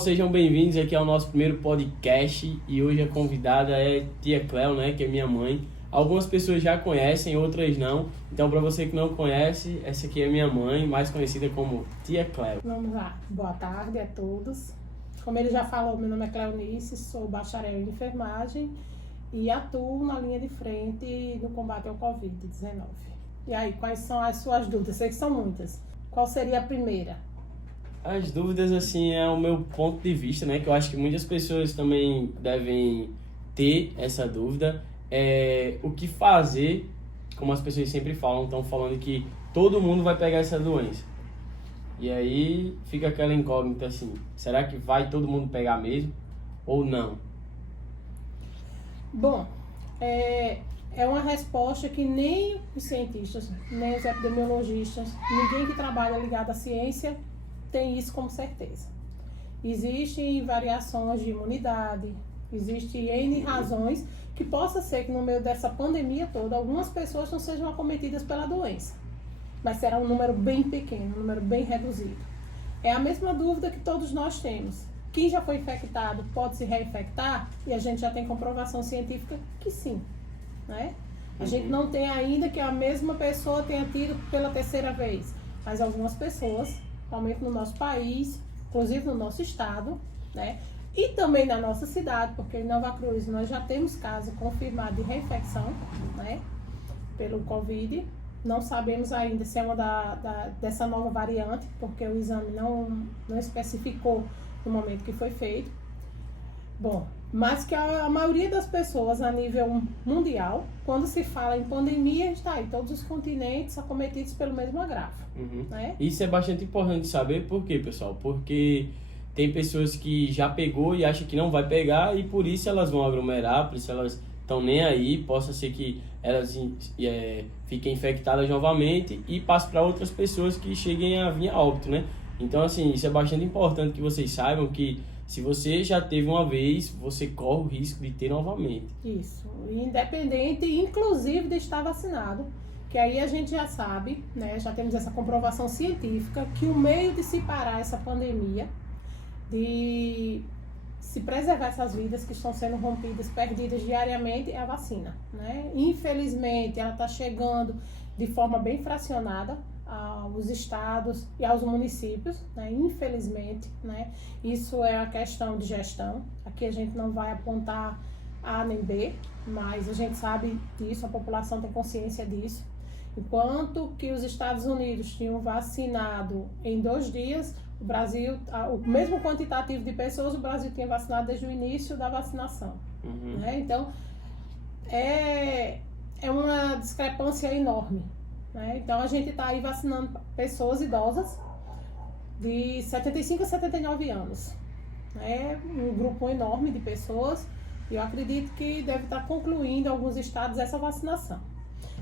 sejam bem-vindos aqui ao nosso primeiro podcast e hoje a convidada é Tia Cleo, né, que é minha mãe. Algumas pessoas já conhecem, outras não. Então, para você que não conhece, essa aqui é minha mãe, mais conhecida como Tia Cleo. Vamos lá. Boa tarde a todos. Como ele já falou, meu nome é Cleonice, sou bacharel em enfermagem e atuo na linha de frente no combate ao Covid-19. E aí, quais são as suas dúvidas? Sei que são muitas. Qual seria a primeira? As dúvidas, assim, é o meu ponto de vista, né, que eu acho que muitas pessoas também devem ter essa dúvida. O que fazer, como as pessoas sempre falam, estão falando que todo mundo vai pegar essa doença. E aí fica aquela incógnita assim, será que vai todo mundo pegar mesmo ou não? Bom, é uma resposta que nem os cientistas, nem os epidemiologistas, ninguém que trabalha ligado à ciência tem isso como certeza. Existem variações de imunidade, existem N razões que possa ser que no meio dessa pandemia toda, algumas pessoas não sejam acometidas pela doença. Mas será um número bem pequeno, um número bem reduzido. É a mesma dúvida que todos nós temos. Quem já foi infectado pode se reinfectar? E a gente já tem comprovação científica que sim, né? A gente não tem ainda que a mesma pessoa tenha tido pela terceira vez. Mas algumas pessoas, principalmente no nosso país, inclusive no nosso estado, né? E também na nossa cidade, porque em Nova Cruz nós já temos caso confirmado de reinfecção, né? Pelo Covid. Não sabemos ainda se é uma dessa nova variante, porque o exame não especificou no momento que foi feito. Bom, mas que a maioria das pessoas a nível mundial, quando se fala em pandemia, está aí todos os continentes acometidos pelo mesmo agravo. Né? Isso é bastante importante saber, por quê, pessoal? Porque tem pessoas que já pegou e acham que não vai pegar e por isso elas vão aglomerar, por isso elas estão nem aí, possa ser que elas fiquem infectadas novamente e passem para outras pessoas que cheguem a vir a óbito, né? Então, assim, isso é bastante importante que vocês saibam que se você já teve uma vez, você corre o risco de ter novamente. Isso, independente, inclusive de estar vacinado, que aí a gente já sabe, né, já temos essa comprovação científica, que o meio de se parar essa pandemia, de se preservar essas vidas que estão sendo rompidas, perdidas diariamente, é a vacina, né? Infelizmente, ela está chegando de forma bem fracionada aos estados e aos municípios, né? Infelizmente, né? Isso é a questão de gestão. Aqui a gente não vai apontar A nem B, mas a gente sabe disso, a população tem consciência disso. Enquanto que os Estados Unidos tinham vacinado em 2 dias, o Brasil, o mesmo quantitativo de pessoas, o Brasil tinha vacinado desde o início da vacinação. Né? Então, é uma discrepância enorme. Né? Então, a gente está aí vacinando pessoas idosas de 75 a 79 anos. É um grupo enorme de pessoas e eu acredito que deve estar concluindo em alguns estados essa vacinação.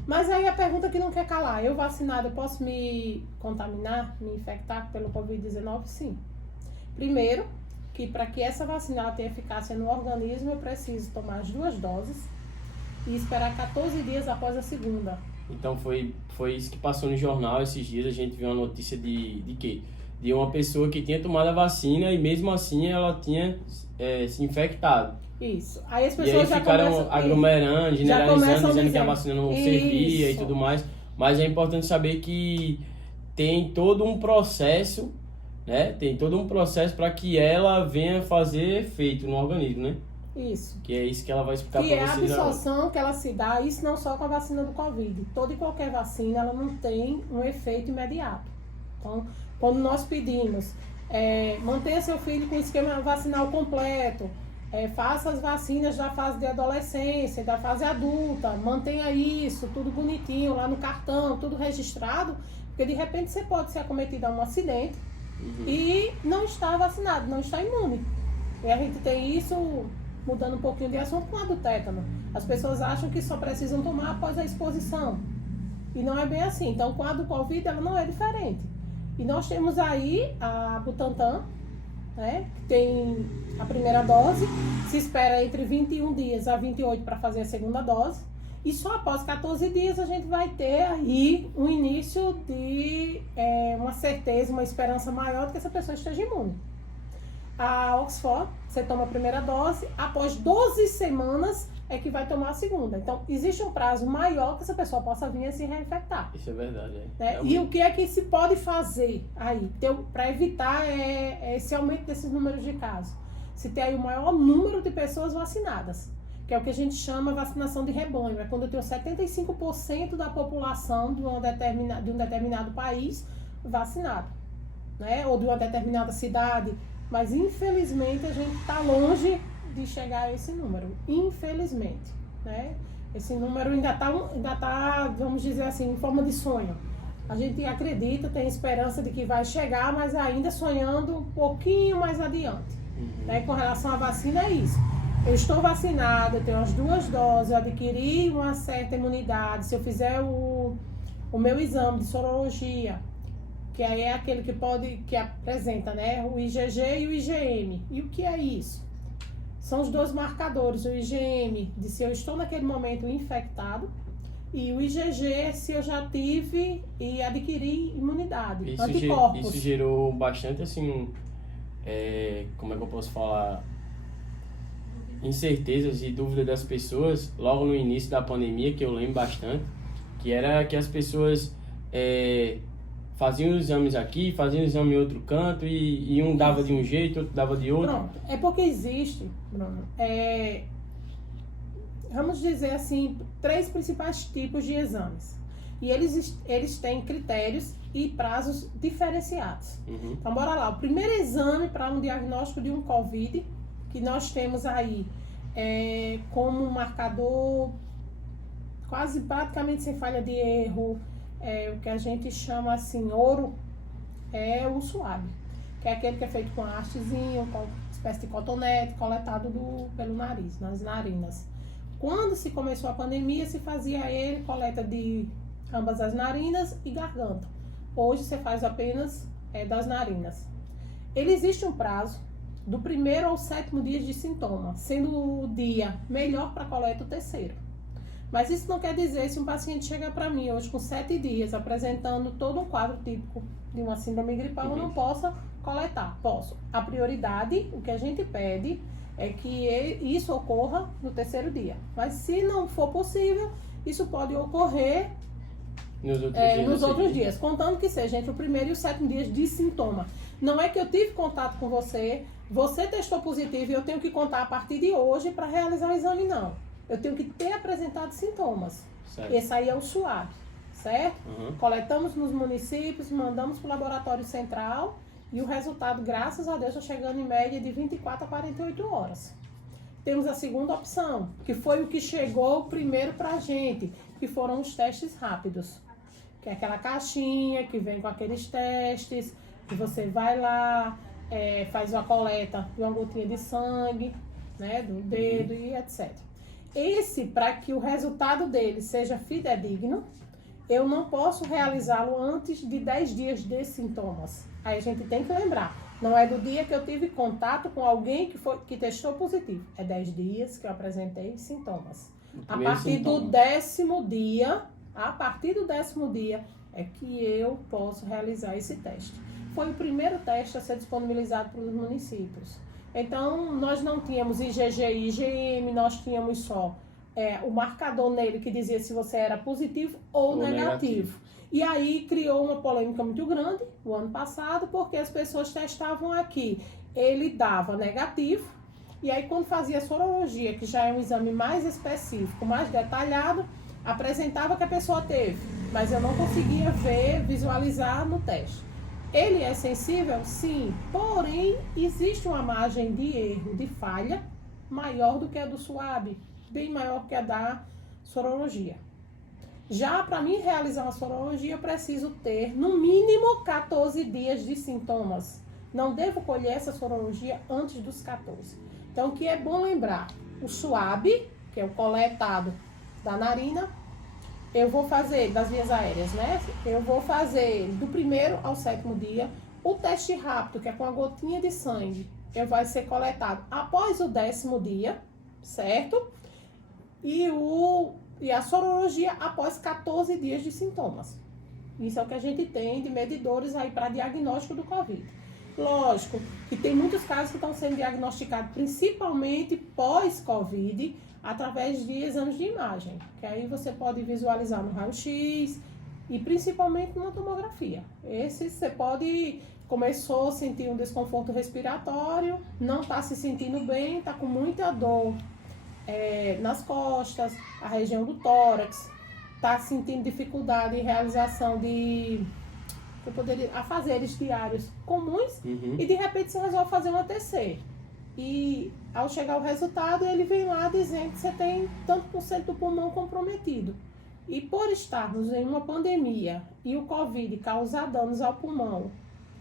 Mas aí a pergunta que não quer calar, eu vacinado, eu posso me contaminar, me infectar pelo Covid-19? Sim. Primeiro, que para que essa vacina tenha eficácia no organismo, eu preciso tomar as 2 doses e esperar 14 dias após a segunda. Então foi isso que passou no jornal esses dias, a gente viu uma notícia de quê? De uma pessoa que tinha tomado a vacina e mesmo assim ela tinha se infectado. Isso. Aí as pessoas e aí já ficaram aglomerando, generalizando, dizendo que a vacina não servia e tudo mais. Mas é importante saber que tem todo um processo, né? Tem todo um processo para que ela venha fazer efeito no organismo, né? Isso. Que é isso que ela vai explicar para vocês. Que é a absorção que ela se dá, isso não só com a vacina do Covid. Toda e qualquer vacina, ela não tem um efeito imediato. Então, quando nós pedimos, mantenha seu filho com o esquema vacinal completo, faça as vacinas da fase de adolescência, da fase adulta, mantenha isso, tudo bonitinho lá no cartão, tudo registrado, porque de repente você pode ser acometido a um acidente e não está vacinado, não está imune. E a gente tem isso, mudando um pouquinho de assunto, com a do tétano. As pessoas acham que só precisam tomar após a exposição. E não é bem assim. Então, com a do Covid, ela não é diferente. E nós temos aí a Butantan, né, que tem a primeira dose, se espera entre 21 dias a 28 para fazer a segunda dose, e só após 14 dias a gente vai ter aí um início de uma certeza, uma esperança maior de que essa pessoa esteja imune. A Oxford, você toma a primeira dose, após 12 semanas é que vai tomar a segunda. Então, existe um prazo maior que essa pessoa possa vir a se reinfectar. Isso é verdade, Né? E o que é que se pode fazer aí, para evitar esse aumento desses números de casos? Se tem aí o maior número de pessoas vacinadas, que é o que a gente chama vacinação de rebanho. É quando eu tenho 75% da população de um determinado país vacinado, né? Ou de uma determinada cidade. Mas, infelizmente, a gente está longe de chegar a esse número. Infelizmente, né? Esse número ainda tá, vamos dizer assim, em forma de sonho. A gente acredita, tem esperança de que vai chegar, mas ainda sonhando um pouquinho mais adiante. Né? Com relação à vacina, é isso. Eu estou vacinada, eu tenho as 2 doses, eu adquiri uma certa imunidade. Se eu fizer o meu exame de sorologia, que aí é aquele que apresenta, né, o IgG e o IgM. E o que é isso? São os 2 marcadores, o IgM de se eu estou naquele momento infectado e o IgG se eu já tive e adquiri imunidade, anticorpos. Isso gerou bastante, assim, como é que eu posso falar, incertezas e dúvidas das pessoas logo no início da pandemia, que eu lembro bastante, que era que as pessoas faziam os exames aqui, faziam o exame em outro canto e um dava de um jeito, outro dava de outro. Pronto, é porque existe, Bruno, vamos dizer assim, 3 principais tipos de exames. E eles têm critérios e prazos diferenciados. Uhum. Então, bora lá. O primeiro exame para um diagnóstico de um COVID, que nós temos aí como um marcador quase praticamente sem falha de erro, o que a gente chama assim, ouro, é o suave, que é aquele que é feito com hastezinho, com espécie de cotonete, coletado pelo nariz, nas narinas. Quando se começou a pandemia, se fazia ele coleta de ambas as narinas e garganta. Hoje você faz apenas das narinas. Ele existe um prazo do 1º ao 7º dia de sintoma, sendo o dia melhor para coleta o 3º. Mas isso não quer dizer, se um paciente chega para mim hoje com 7 dias, apresentando todo um quadro típico de uma síndrome gripal, eu não possa coletar. Posso. A prioridade, o que a gente pede, é que isso ocorra no 3º dia. Mas se não for possível, isso pode ocorrer nos outros dias, contando que seja entre o 1º e o 7º dia de sintoma. Não é que eu tive contato com você testou positivo e eu tenho que contar a partir de hoje para realizar o exame, não. Eu tenho que ter apresentado sintomas. Certo. Esse aí é o suave, certo? Uhum. Coletamos nos municípios, mandamos para o laboratório central e o resultado, graças a Deus, está chegando em média de 24 a 48 horas. Temos a segunda opção, que foi o que chegou primeiro para a gente, que foram os testes rápidos. Que é aquela caixinha que vem com aqueles testes, que você vai lá, faz uma coleta de uma gotinha de sangue, né, do dedo e etc. Esse, para que o resultado dele seja fidedigno, eu não posso realizá-lo antes de 10 dias de sintomas. Aí a gente tem que lembrar, não é do dia que eu tive contato com alguém que testou positivo. É 10 dias que eu apresentei sintomas. A partir do 10º dia, é que eu posso realizar esse teste. Foi o primeiro teste a ser disponibilizado pelos municípios. Então, nós não tínhamos IgG e IgM, nós tínhamos só o marcador nele que dizia se você era positivo ou negativo. E aí criou uma polêmica muito grande no ano passado, porque as pessoas testavam aqui. Ele dava negativo, e aí quando fazia sorologia, que já é um exame mais específico, mais detalhado, apresentava que a pessoa teve, mas eu não conseguia visualizar no teste. Ele é sensível? Sim, porém existe uma margem de erro, de falha, maior do que a do SWAB, bem maior que a da sorologia. Já para mim realizar uma sorologia, eu preciso ter no mínimo 14 dias de sintomas. Não devo colher essa sorologia antes dos 14. Então, o que é bom lembrar? O SWAB, que é o coletado da narina, eu vou fazer das vias aéreas, né? Eu vou fazer do 1º ao 7º dia. O teste rápido, que é com a gotinha de sangue, vai ser coletado após o 10º dia, certo? E a sorologia após 14 dias de sintomas. Isso é o que a gente tem de medidores aí para diagnóstico do Covid. Lógico que tem muitos casos que estão sendo diagnosticados, principalmente pós-Covid, através de exames de imagem, que aí você pode visualizar no raio-x e principalmente na tomografia. Esse você começou a sentir um desconforto respiratório, não está se sentindo bem, está com muita dor nas costas, a região do tórax, está sentindo dificuldade em realização de afazeres diários comuns, e de repente você resolve fazer um ATC. E ao chegar o resultado, ele vem lá dizendo que você tem tanto por cento do pulmão comprometido. E por estarmos em uma pandemia e o Covid causar danos ao pulmão,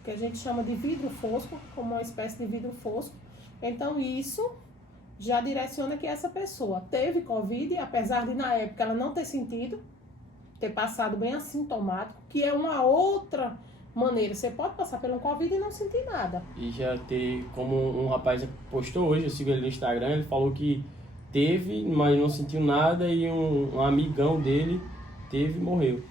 que a gente chama de vidro fosco, como uma espécie de vidro fosco, então isso já direciona que essa pessoa teve Covid, apesar de na época ela não ter sentido, ter passado bem assintomático, que é uma outra maneira. Você pode passar pelo Covid e não sentir nada. E já ter, como um rapaz postou hoje, eu sigo ele no Instagram, ele falou que teve, mas não sentiu nada, e um amigão dele teve e morreu.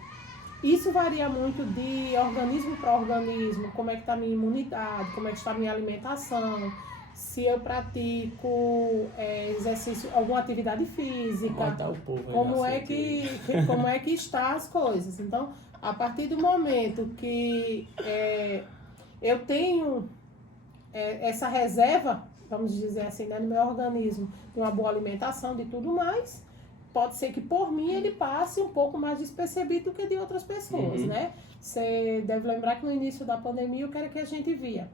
Isso varia muito de organismo para organismo, como é que está a minha imunidade, como é que está a minha alimentação, se eu pratico exercício, alguma atividade física, como é que está as coisas. Então, a partir do momento que eu tenho essa reserva, vamos dizer assim, né, no meu organismo, de uma boa alimentação, de tudo mais, pode ser que por mim ele passe um pouco mais despercebido do que de outras pessoas, né? Você deve lembrar que no início da pandemia, o que era que a gente via?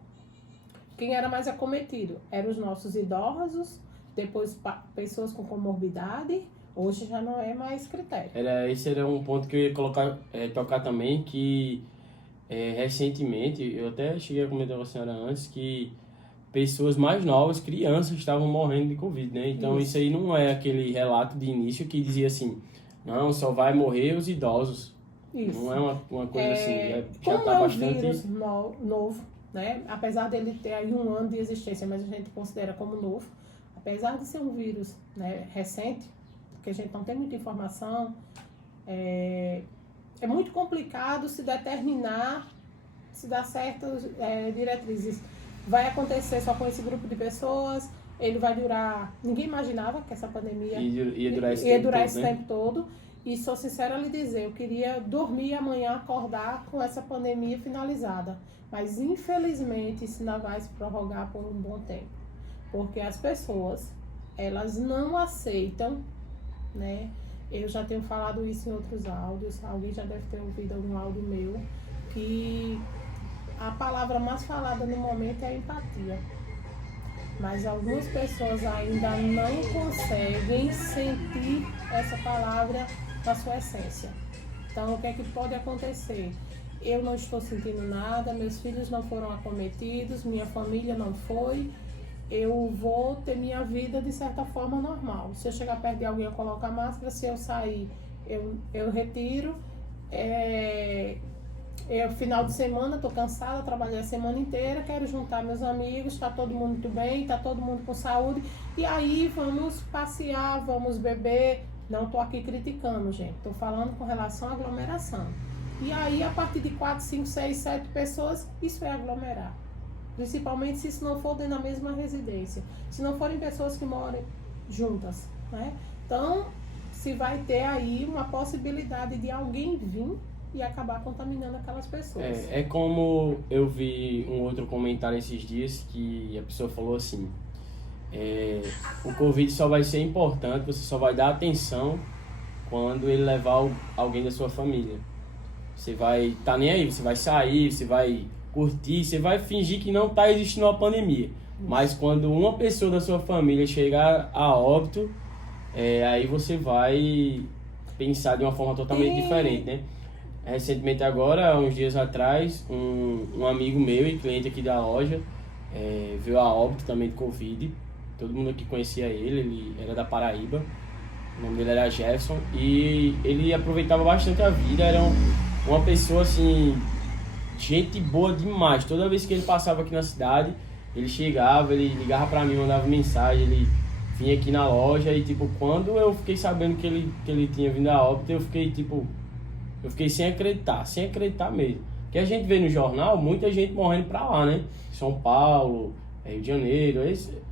Quem era mais acometido? Eram os nossos idosos, depois pessoas com comorbidade. Hoje já não é mais critério. Esse era um ponto que eu ia tocar também, que recentemente, eu até cheguei a comentar com a senhora antes, que pessoas mais novas, crianças, estavam morrendo de Covid, né? Então isso aí não é aquele relato de início que dizia assim, não, só vai morrer os idosos. Isso. Não é uma coisa assim, já está bastante... um vírus novo, né? Apesar dele ter aí 1 ano de existência, mas a gente considera como novo. Apesar de ser um vírus, né, recente, porque a gente não tem muita informação, é muito complicado se determinar, se dar certas diretrizes. Vai acontecer só com esse grupo de pessoas, ele vai durar... Ninguém imaginava que essa pandemia ia durar esse tempo todo. E sou sincera a lhe dizer, eu queria dormir amanhã, acordar com essa pandemia finalizada. Mas, infelizmente, isso ainda vai se prorrogar por um bom tempo. Porque as pessoas, elas não aceitam, né? Eu já tenho falado isso em outros áudios, alguém já deve ter ouvido algum áudio meu, que a palavra mais falada no momento é a empatia. Mas algumas pessoas ainda não conseguem sentir essa palavra na sua essência. Então, o que é que pode acontecer? Eu não estou sentindo nada, meus filhos não foram acometidos, minha família não foi, eu vou ter minha vida de certa forma normal. Se eu chegar perto de alguém, eu coloco a máscara, se eu sair, eu retiro. Final de semana, estou cansada, trabalhei a semana inteira, quero juntar meus amigos, está todo mundo muito bem, está todo mundo com saúde, e aí vamos passear, vamos beber. Não estou aqui criticando, gente, estou falando com relação à aglomeração. E aí, a partir de 4, 5, 6, 7 pessoas, isso é aglomerar. Principalmente se isso não for dentro da mesma residência. Se não forem pessoas que moram juntas, né? Então, se vai ter aí uma possibilidade de alguém vir e acabar contaminando aquelas pessoas. É como eu vi um outro comentário esses dias, que a pessoa falou assim, o Covid só vai ser importante, você só vai dar atenção quando ele levar alguém da sua família. Você vai estar nem aí, você vai sair, você vai curtir, você vai fingir que não está existindo uma pandemia. Mas quando uma pessoa da sua família chegar a óbito, aí você vai pensar de uma forma totalmente diferente, né? Recentemente agora, uns dias atrás, um amigo meu e cliente aqui da loja veio a óbito também de Covid. Todo mundo aqui conhecia ele era da Paraíba, o nome dele era Jefferson, e ele aproveitava bastante a vida, era uma pessoa assim, gente boa demais. Toda vez que ele passava aqui na cidade, ele chegava, ele ligava pra mim, mandava mensagem, ele vinha aqui na loja e tipo, quando eu fiquei sabendo que ele tinha vindo a óbito, eu fiquei sem acreditar mesmo. Que a gente vê no jornal, muita gente morrendo pra lá, né? São Paulo, Rio de Janeiro,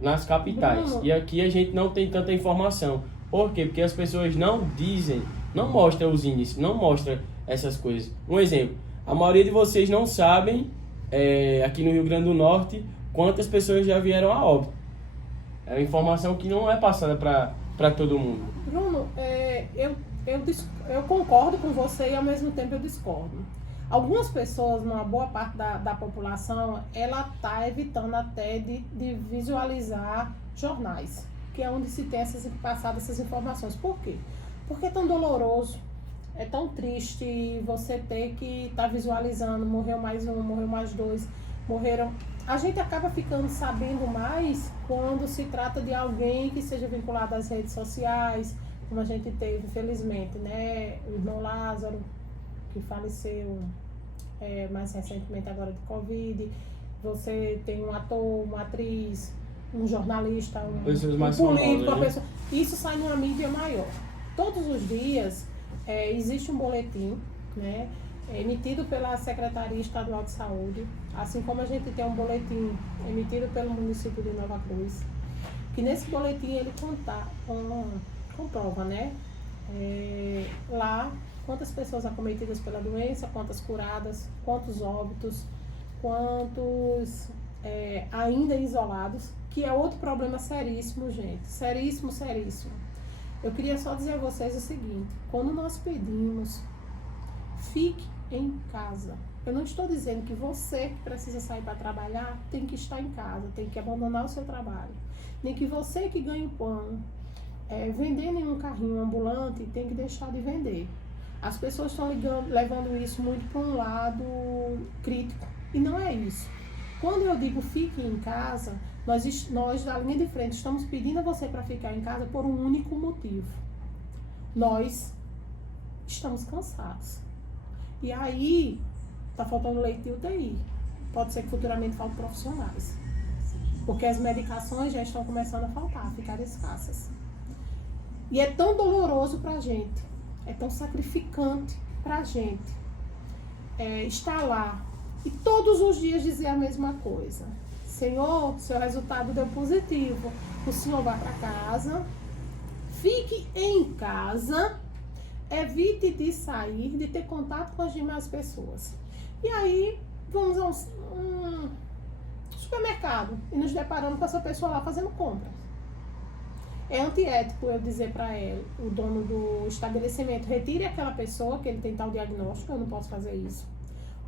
nas capitais. E aqui a gente não tem tanta informação. Por quê? Porque as pessoas não dizem, não mostram os índices, não mostram essas coisas. Um exemplo, a maioria de vocês não sabem, aqui no Rio Grande do Norte, quantas pessoas já vieram a óbito. É uma informação que não é passada para todo mundo. Bruno, eu concordo com você e ao mesmo tempo eu discordo. Algumas pessoas, uma boa parte da população, ela está evitando até de visualizar jornais, que é onde se tem passado essas informações. Por quê? Porque é tão doloroso, é tão triste você ter que estar visualizando, morreu mais um, morreu mais dois, morreram... A gente acaba ficando sabendo mais quando se trata de alguém que seja vinculado às redes sociais, como a gente teve, infelizmente, né? O irmão Lázaro, que faleceu mais recentemente agora de Covid. Você tem um ator, uma atriz, um jornalista, um político, uma pessoa. Isso sai numa mídia maior. Todos os dias existe um boletim, né? Emitido pela Secretaria Estadual de Saúde, assim como a gente tem um boletim emitido pelo município de Nova Cruz, que nesse boletim ele comprova, né? Lá, quantas pessoas acometidas pela doença, quantas curadas, quantos óbitos, quantos ainda isolados, que é outro problema seríssimo, gente. Seríssimo, seríssimo. Eu queria só dizer a vocês o seguinte: quando nós pedimos, fique em casa. Eu não estou dizendo que você que precisa sair para trabalhar tem que estar em casa, tem que abandonar o seu trabalho. Nem que você que ganha o pão, vendendo em um carrinho ambulante, tem que deixar de vender. As pessoas estão levando isso muito para um lado crítico. E não é isso. Quando eu digo fique em casa, nós da linha de frente estamos pedindo a você para ficar em casa por um único motivo. Nós estamos cansados. E aí, tá faltando leite de UTI. Pode ser que futuramente falte profissionais. Porque as medicações já estão começando a faltar, a ficar escassas. E é tão doloroso pra gente, é tão sacrificante pra gente estar lá e todos os dias dizer a mesma coisa. Senhor, seu resultado deu positivo. O senhor vai para casa, fique em casa, evite de sair, de ter contato com as demais pessoas. E aí, vamos a um supermercado e nos deparamos com essa pessoa lá fazendo compras. É antiético eu dizer para ele, o dono do estabelecimento, retire aquela pessoa que ele tem tal diagnóstico, eu não posso fazer isso.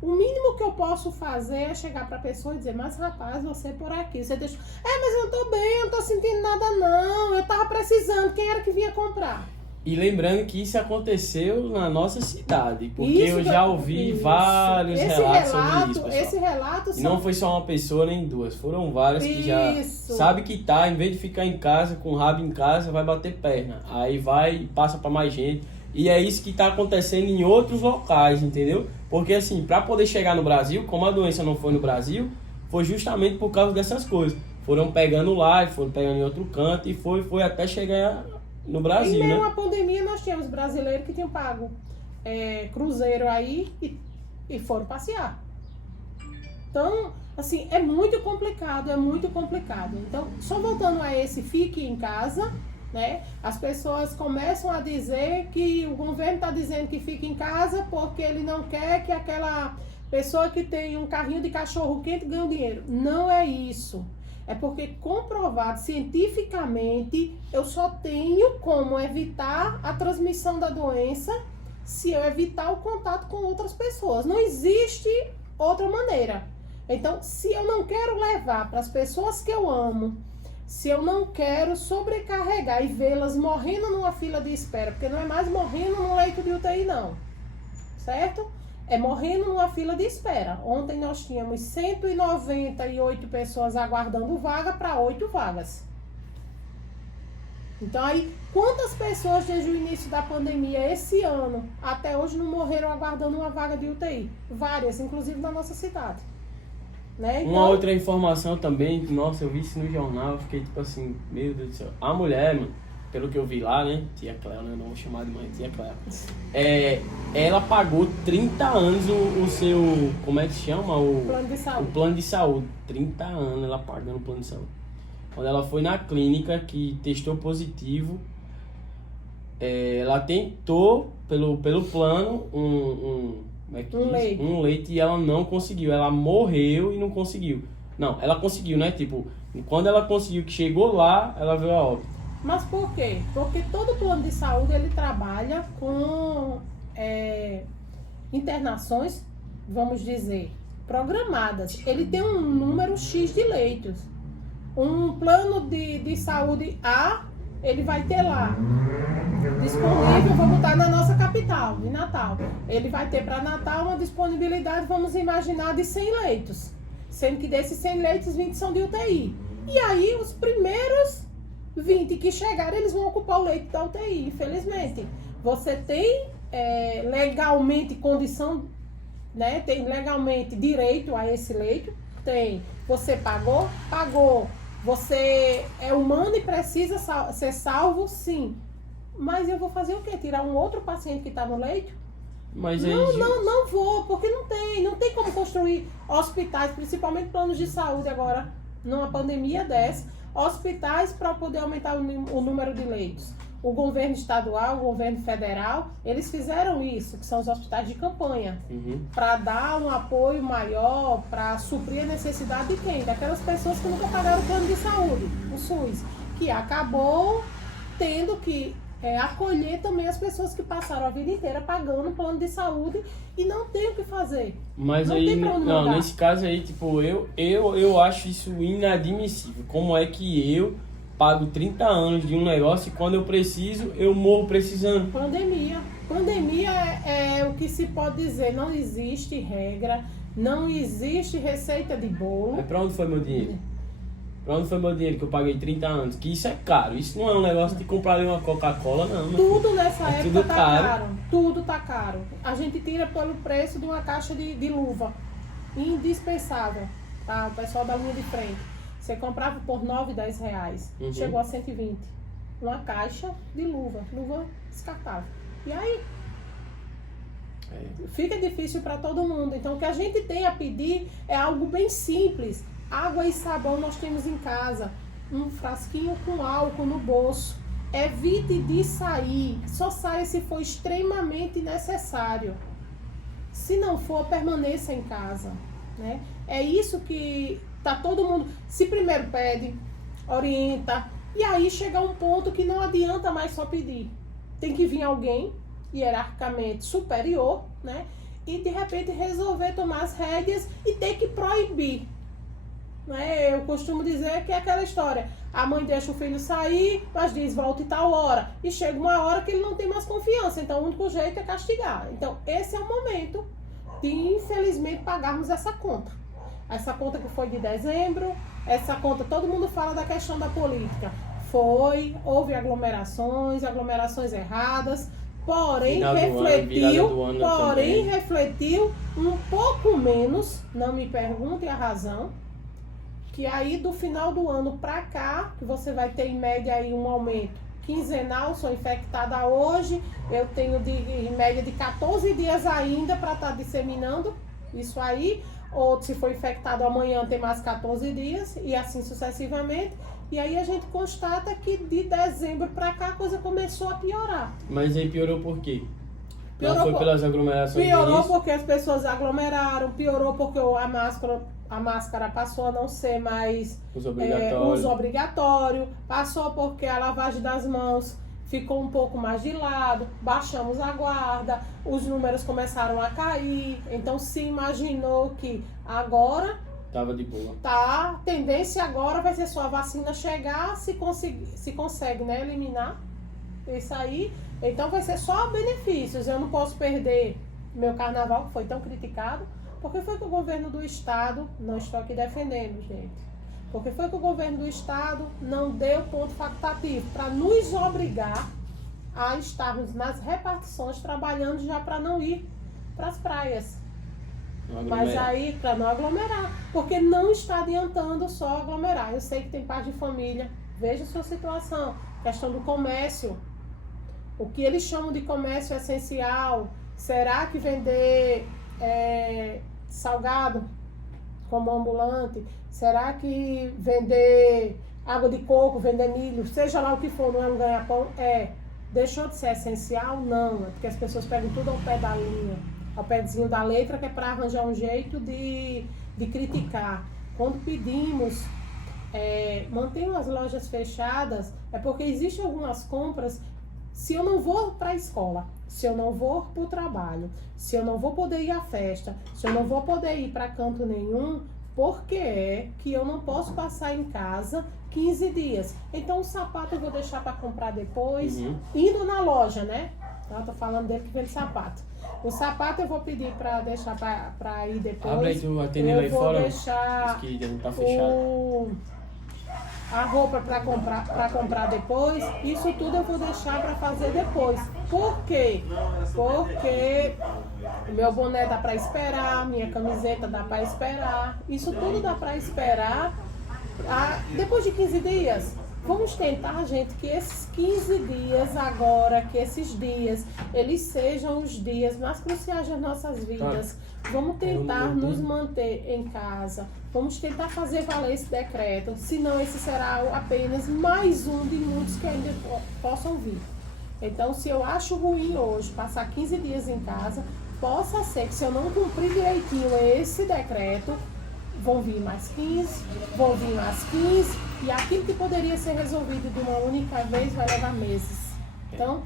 O mínimo que eu posso fazer é chegar para a pessoa e dizer: mas rapaz, você por aqui, você deixa... mas eu não tô bem, eu não tô sentindo nada não, eu tava precisando, quem era que vinha comprar? E lembrando que isso aconteceu na nossa cidade, porque eu já ouvi vários relatos sobre isso, pessoal. Esse relato e não foi só uma pessoa nem duas, foram várias que já sabe que tá, em vez de ficar em casa, com o rabo em casa, vai bater perna. Aí vai e passa para mais gente. E é isso que está acontecendo em outros locais, entendeu? Porque assim, para poder chegar no Brasil, como a doença não foi no Brasil, foi justamente por causa dessas coisas. Foram pegando lá, foram pegando em outro canto e foi até chegar no Brasil, né? Em meio à pandemia, nós tínhamos brasileiros que tinham pago cruzeiro aí e foram passear. Então, assim, é muito complicado, é muito complicado. Então, só voltando a esse fique em casa, né? As pessoas começam a dizer que o governo está dizendo que fica em casa porque ele não quer que aquela pessoa que tem um carrinho de cachorro quente ganhe dinheiro. Não é isso. É porque comprovado cientificamente, eu só tenho como evitar a transmissão da doença se eu evitar o contato com outras pessoas. Não existe outra maneira. Então, se eu não quero levar para as pessoas que eu amo, se eu não quero sobrecarregar e vê-las morrendo numa fila de espera, porque não é mais morrendo num leito de UTI, não, certo? É morrendo numa fila de espera. Ontem nós tínhamos 198 pessoas aguardando vaga para 8 vagas. Então aí, quantas pessoas desde o início da pandemia, esse ano, até hoje não morreram aguardando uma vaga de UTI? Várias, inclusive na nossa cidade. Né? Então, uma outra informação também, nossa, eu vi isso no jornal, eu fiquei tipo assim, meu Deus do céu. A mulher, mano, pelo que eu vi lá, né? Tia Cléo, né? Não vou chamar de mãe, Tia Cléo. Ela pagou 30 anos o seu... Como é que chama? Plano de saúde. O plano de saúde. 30 anos ela pagando o plano de saúde. Quando ela foi na clínica que testou positivo, ela tentou, pelo plano, um leite e ela não conseguiu. Ela morreu e não conseguiu. Não, ela conseguiu, né? Tipo, quando ela conseguiu, que chegou lá, ela veio a óbito. Mas por quê? Porque todo plano de saúde, ele trabalha com internações, vamos dizer, programadas. Ele tem um número X de leitos. Um plano de saúde A, ele vai ter lá disponível, vou botar na nossa capital, de Natal. Ele vai ter para Natal uma disponibilidade, vamos imaginar, de 100 leitos. Sendo que desses 100 leitos, 20 são de UTI. E aí, os primeiros 20 que chegarem, eles vão ocupar o leito da UTI, infelizmente. Você tem legalmente condição, né? Tem legalmente direito a esse leito? Tem. Você pagou? Pagou. Você é humano e precisa ser salvo? Sim. Mas eu vou fazer o quê? Tirar um outro paciente que está no leito? Mas não vou, porque não tem como construir hospitais, principalmente planos de saúde agora, numa pandemia dessa, hospitais para poder aumentar o número de leitos. O governo estadual, o governo federal, eles fizeram isso, que são os hospitais de campanha, para dar um apoio maior, para suprir a necessidade de quem? Daquelas pessoas que nunca pagaram o plano de saúde, o SUS, que acabou tendo que acolher também as pessoas que passaram a vida inteira pagando o plano de saúde e não tem o que fazer. Mas não aí, não, nesse caso aí, tipo, eu acho isso inadmissível. Como é que eu pago 30 anos de um negócio e quando eu preciso, eu morro precisando? Pandemia. Pandemia é o que se pode dizer, não existe regra, não existe receita de bolo. Mas pra onde foi meu dinheiro? Pra onde foi meu dinheiro que eu paguei 30 anos? Que isso é caro. Isso não é um negócio de comprar uma Coca-Cola, não. Tudo nessa época tudo tá caro. Tudo tá caro. A gente tira pelo preço de uma caixa de luva. Indispensável. Tá? O pessoal da linha de frente. Você comprava por 9, 10 reais. Chegou a 120. Uma caixa de luva. Luva descartável. E aí? Fica difícil para todo mundo. Então o que a gente tem a pedir é algo bem simples. Água e sabão nós temos em casa, um frasquinho com álcool no bolso. Evite de sair, só saia se for extremamente necessário. Se não for, permaneça em casa, né? É isso que tá todo mundo. Se primeiro pede, orienta, e aí chega um ponto que não adianta mais só pedir. Tem que vir alguém hierarquicamente superior, né? E de repente resolver tomar as rédeas e ter que proibir. Eu costumo dizer que é aquela história, a mãe deixa o filho sair, mas diz volta e tal hora, e chega uma hora que ele não tem mais confiança, então o único jeito é castigar. Então esse é o momento de infelizmente pagarmos essa conta que foi de dezembro, essa conta, todo mundo fala da questão da política, houve aglomerações erradas, porém refletiu um pouco menos, não me perguntem a razão, que aí do final do ano para cá, que você vai ter em média aí um aumento quinzenal, sou infectada hoje, eu tenho em média de 14 dias ainda para estar disseminando isso aí, ou se for infectado amanhã tem mais 14 dias, e assim sucessivamente, e aí a gente constata que de dezembro para cá a coisa começou a piorar. Mas aí piorou por quê? Não foi pelas aglomerações? Piorou porque as pessoas aglomeraram, piorou porque a máscara passou a não ser mais uso obrigatório, passou porque a lavagem das mãos ficou um pouco mais de lado, baixamos a guarda, os números começaram a cair, então se imaginou que agora tava de boa. A tendência agora vai ser só a vacina chegar, se consegue, né, eliminar isso aí, então vai ser só benefícios. Eu não posso perder meu carnaval, que foi tão criticado, porque foi que o governo do estado, não estou aqui defendendo, gente, porque foi que o governo do estado não deu ponto facultativo para nos obrigar a estarmos nas repartições trabalhando já para não ir para as praias. Mas aí, para não aglomerar, porque não está adiantando só aglomerar. Eu sei que tem parte de família, veja a sua situação, questão do comércio. O que eles chamam de comércio essencial, será que vender salgado como ambulante? Será que vender água de coco, vender milho, seja lá o que for, não é um ganha-pão? Deixou de ser essencial? Não, é porque as pessoas pegam tudo ao pé da linha, ao pezinho da letra, que é para arranjar um jeito de criticar. Quando pedimos, mantenham as lojas fechadas, é porque existem algumas compras. Se eu não vou para a escola, se eu não vou para o trabalho, se eu não vou poder ir à festa, se eu não vou poder ir para canto nenhum, por que é que eu não posso passar em casa 15 dias? Então o sapato eu vou deixar para comprar depois, indo na loja, né? Eu tô falando dele que vende sapato. O sapato eu vou pedir para deixar para ir depois. Abre aí tu atendendo aí fora. Eu vou deixar que não tá fechado. A roupa para comprar depois, isso tudo eu vou deixar para fazer depois. Por quê? Porque o meu boné dá para esperar, minha camiseta dá para esperar, isso tudo dá para esperar. Depois de 15 dias, vamos tentar, gente, que esses 15 dias agora, que esses dias, eles sejam os dias mais cruciais das nossas vidas. Vamos tentar nos manter em casa. Vamos tentar fazer valer esse decreto. Senão esse será apenas mais um de muitos que ainda possam vir. Então, se eu acho ruim hoje passar 15 dias em casa, possa ser que se eu não cumprir direitinho esse decreto, vão vir mais 15, vão vir mais 15, e aquilo que poderia ser resolvido de uma única vez vai levar meses. Então,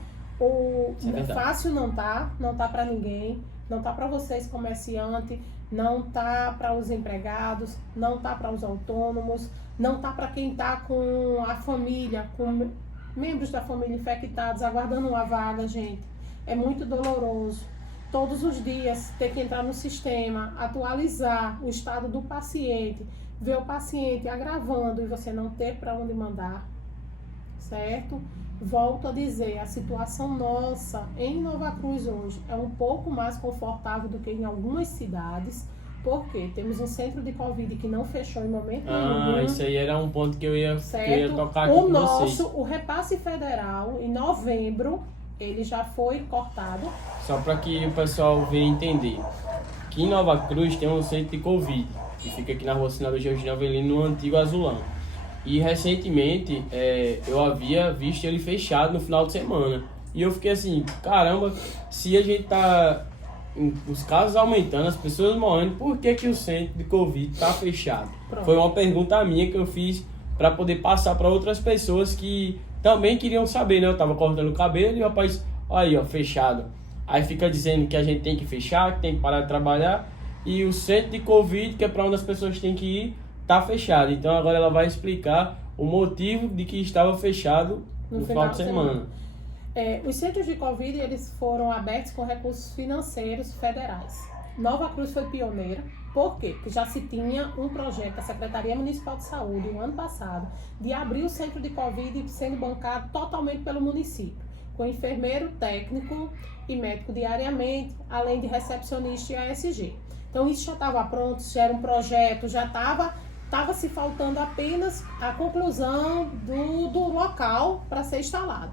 fácil não tá para ninguém. Não tá para vocês, comerciantes, não tá para os empregados, não tá para os autônomos, não tá para quem tá com a família, com membros da família infectados, aguardando uma vaga, gente. É muito doloroso. Todos os dias ter que entrar no sistema, atualizar o estado do paciente, ver o paciente agravando e você não ter para onde mandar, certo? Volto a dizer, a situação nossa em Nova Cruz hoje é um pouco mais confortável do que em algumas cidades, porque temos um centro de Covid que não fechou em momento nenhum. Isso aí era um ponto que eu ia tocar aqui com vocês. O repasse federal, em novembro, ele já foi cortado. Só para que o pessoal venha entender, que em Nova Cruz tem um centro de Covid, que fica aqui na rua Senador Georgino Avelino, no antigo Azulão. E recentemente eu havia visto ele fechado no final de semana. E eu fiquei assim, caramba, se a gente tá os casos aumentando, as pessoas morrendo, por que o centro de Covid tá fechado? Pronto. Foi uma pergunta minha que eu fiz para poder passar para outras pessoas que também queriam saber, né? Eu tava cortando o cabelo e o rapaz, aí ó, fechado. Aí fica dizendo que a gente tem que fechar, que tem que parar de trabalhar. E o centro de Covid, que é para onde as pessoas têm que ir, tá fechado. Então agora ela vai explicar o motivo de que estava fechado no final de semana. Os centros de Covid, eles foram abertos com recursos financeiros federais. Nova Cruz foi pioneira. Por quê? Porque já se tinha um projeto da Secretaria Municipal de Saúde, no ano passado, de abrir o centro de Covid sendo bancado totalmente pelo município, com enfermeiro, técnico e médico diariamente, além de recepcionista e ASG. Então isso já estava pronto, já era um projeto, já estava se faltando apenas a conclusão do local para ser instalado.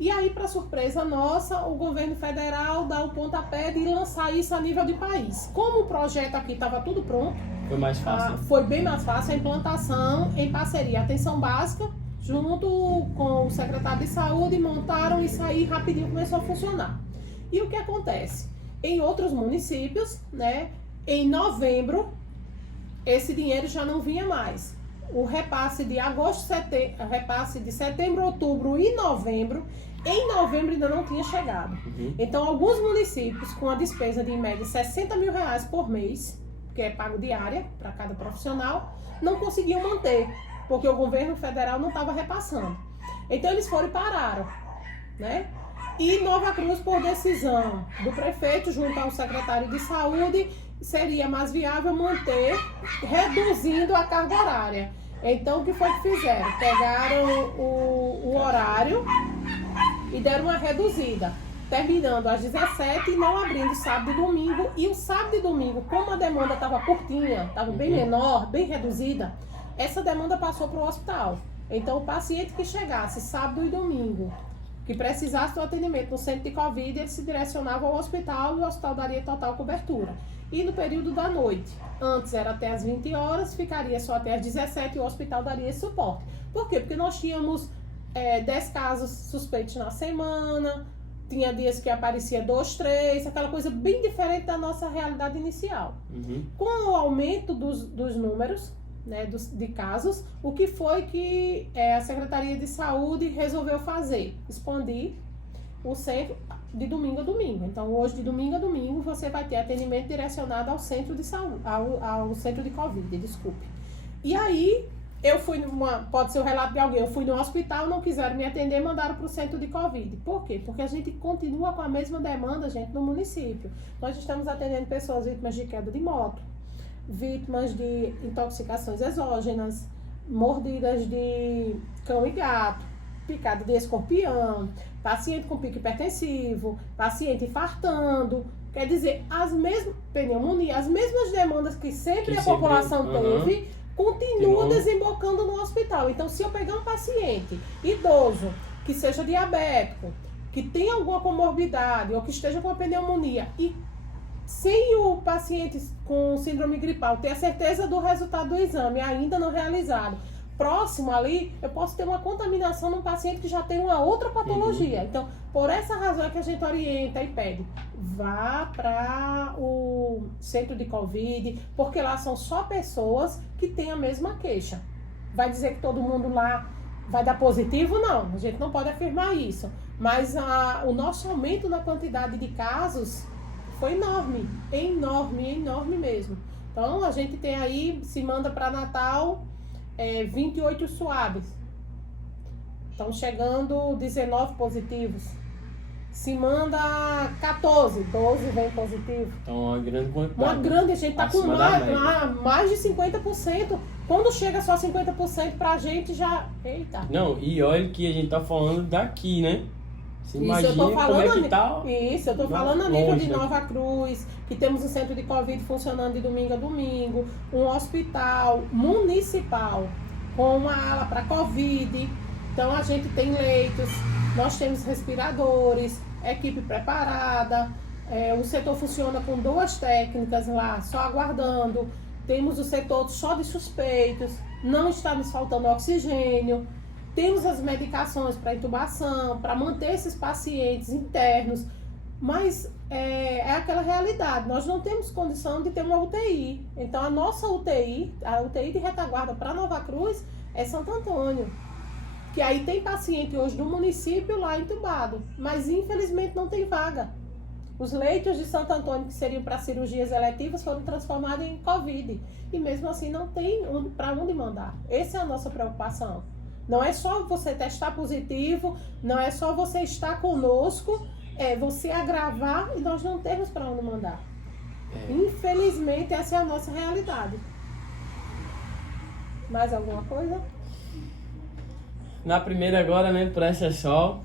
E aí, para surpresa nossa, o governo federal dá o pontapé de lançar isso a nível de país. Como o projeto aqui estava tudo pronto, foi mais fácil. Foi bem mais fácil a implantação em parceria. Atenção Básica, junto com o secretário de saúde, montaram isso aí rapidinho, começou a funcionar. E o que acontece? Em outros municípios, né, em novembro, esse dinheiro já não vinha mais. O repasse de repasse de setembro, outubro e novembro, em novembro ainda não tinha chegado. Então, alguns municípios com a despesa de em média R$60 mil por mês, que é pago diária para cada profissional, não conseguiam manter, porque o governo federal não estava repassando. Então, eles foram e pararam, né? E Nova Cruz, por decisão do prefeito, junto ao secretário de saúde, seria mais viável manter, reduzindo a carga horária. Então, o que foi que fizeram? Pegaram o horário e deram uma reduzida, terminando às 17 e não abrindo sábado e domingo. E o sábado e domingo, como a demanda estava curtinha, estava bem menor, bem reduzida, essa demanda passou para o hospital. Então, o paciente que chegasse sábado e domingo, que precisasse do atendimento no centro de Covid, ele se direcionava ao hospital e o hospital daria total cobertura. E no período da noite, antes era até as 20 horas, ficaria só até as 17 e o hospital daria esse suporte. Por quê? Porque nós tínhamos 10 casos suspeitos na semana, tinha dias que aparecia 2, 3, aquela coisa bem diferente da nossa realidade inicial. Uhum. Com o aumento dos números, né, de casos, o que foi que a Secretaria de Saúde resolveu fazer? Expandir o centro de domingo a domingo. Então, hoje, de domingo a domingo, você vai ter atendimento direcionado ao centro de saúde, ao centro de Covid, desculpe. E aí, eu fui pode ser o relato de alguém, eu fui no hospital, não quiseram me atender, mandaram para o centro de Covid. Por quê? Porque a gente continua com a mesma demanda, gente, no município. Nós estamos atendendo pessoas vítimas de queda de moto, vítimas de intoxicações exógenas, mordidas de cão e gato, picada de escorpião, paciente com pico hipertensivo, paciente infartando. Quer dizer, as mesmas pneumonia, as mesmas demandas que sempre a população teve, continuam desembocando no hospital. Então, se eu pegar um paciente idoso, que seja diabético, que tenha alguma comorbidade ou que esteja com a pneumonia e sem o paciente com síndrome gripal ter a certeza do resultado do exame ainda não realizado, próximo ali, eu posso ter uma contaminação num paciente que já tem uma outra patologia. Então, por essa razão é que a gente orienta e pede, vá para o centro de Covid, porque lá são só pessoas que têm a mesma queixa. Vai dizer que todo mundo lá vai dar positivo? Não, a gente não pode afirmar isso. Mas o nosso aumento na quantidade de casos foi enorme, enorme mesmo. Então, a gente tem aí, se manda para Natal, 28 suaves. Estão chegando 19 positivos. Se manda 14, 12 vem positivo. Então, uma grande quantidade. Uma grande, a gente está com mais de 50%. Quando chega só 50% pra gente já... Eita. Não, e olha que a gente tá falando daqui, né? Você Isso, imagina eu tô falando como é que tá... Isso, eu tô falando a nível de longe, né? Nova Cruz, que temos um centro de Covid funcionando de domingo a domingo, um hospital municipal com uma ala para Covid. Então, a gente tem leitos, nós temos respiradores, equipe preparada, o setor funciona com 2 técnicas lá, só aguardando. Temos o setor só de suspeitos, não está nos faltando oxigênio. Temos as medicações para intubação, para manter esses pacientes internos, mas é aquela realidade, nós não temos condição de ter uma UTI. Então, a nossa UTI, a UTI de retaguarda para Nova Cruz, é Santo Antônio. Que aí tem paciente hoje do município lá entubado, mas infelizmente não tem vaga. Os leitos de Santo Antônio, que seriam para cirurgias eletivas, foram transformados em Covid. E mesmo assim não tem para onde mandar. Essa é a nossa preocupação. Não é só você testar positivo, não é só você estar conosco, é você agravar e nós não temos para onde mandar. Infelizmente, essa é a nossa realidade. Mais alguma coisa? Na primeira agora, né, presta sol.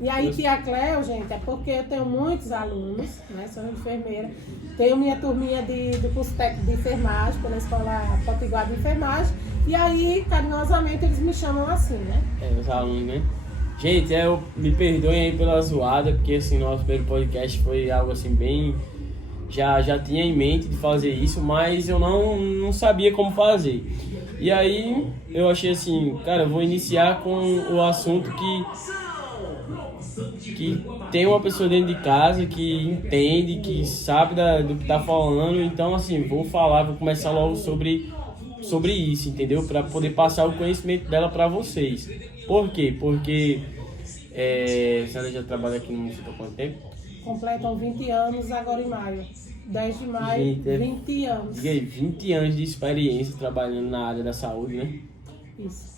E aí, tia Cleo, gente, é porque eu tenho muitos alunos, né? Sou enfermeira. Tenho minha turminha do curso técnico de enfermagem, pela Escola Potiguar de Enfermagem. E aí, carinhosamente, eles me chamam assim, né? Os alunos, né? Gente, me perdoem aí pela zoada, porque assim, nosso primeiro podcast foi algo assim bem... Já tinha em mente de fazer isso, mas eu não sabia como fazer. E aí, eu achei assim, cara, eu vou iniciar com o assunto que tem uma pessoa dentro de casa que entende, que sabe do que tá falando. Então, assim, vou começar logo sobre isso, entendeu? Para poder passar o conhecimento dela para vocês. Por quê? Porque a senhora já trabalha aqui no município há quanto tempo? Completam 20 anos agora em maio. 10 de maio, gente, 20 anos. Diga aí, 20 anos de experiência trabalhando na área da saúde, né? Isso.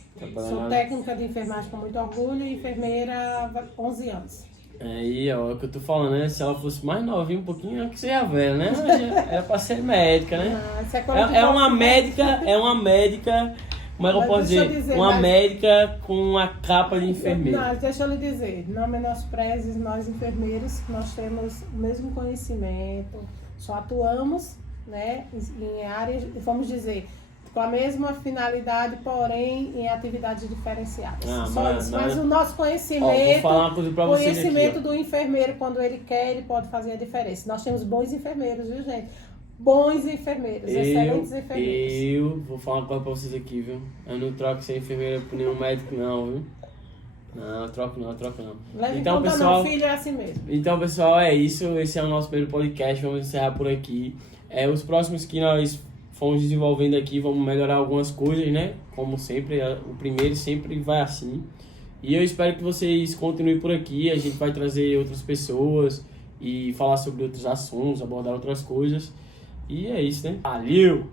Sou técnica de enfermagem com muito orgulho e enfermeira há 11 anos. Aí, ó, o que eu tô falando, né? Se ela fosse mais novinha um pouquinho, é que seria velha, né? Era pra ser médica, né? É uma médica, como é que eu posso dizer? Uma médica com uma capa de enfermeira. Não, deixa eu lhe dizer, não menospreze nós enfermeiros, nós temos o mesmo conhecimento, só atuamos, né, em áreas, vamos dizer, com a mesma finalidade, porém em atividades diferenciadas. Ah, Só mas- isso. mas- Mas o nosso Ó, vou conhecimento, falar uma coisa pra vocês aqui, conhecimento ó. do enfermeiro, quando ele quer, ele pode fazer a diferença. Nós temos bons enfermeiros, viu, gente? Bons enfermeiros, excelentes enfermeiros. Eu vou falar uma coisa pra vocês aqui, viu? Eu não troco ser enfermeira por nenhum médico, não, viu? Não, troco não. Leve Então, em conta pessoal, não, filho, é assim mesmo. Então, pessoal, é isso. Esse é o nosso primeiro podcast. Vamos encerrar por aqui. Os próximos que nós fomos desenvolvendo aqui, vamos melhorar algumas coisas, né? Como sempre, o primeiro sempre vai assim. E eu espero que vocês continuem por aqui. A gente vai trazer outras pessoas e falar sobre outros assuntos, abordar outras coisas. E é isso, né? Valeu!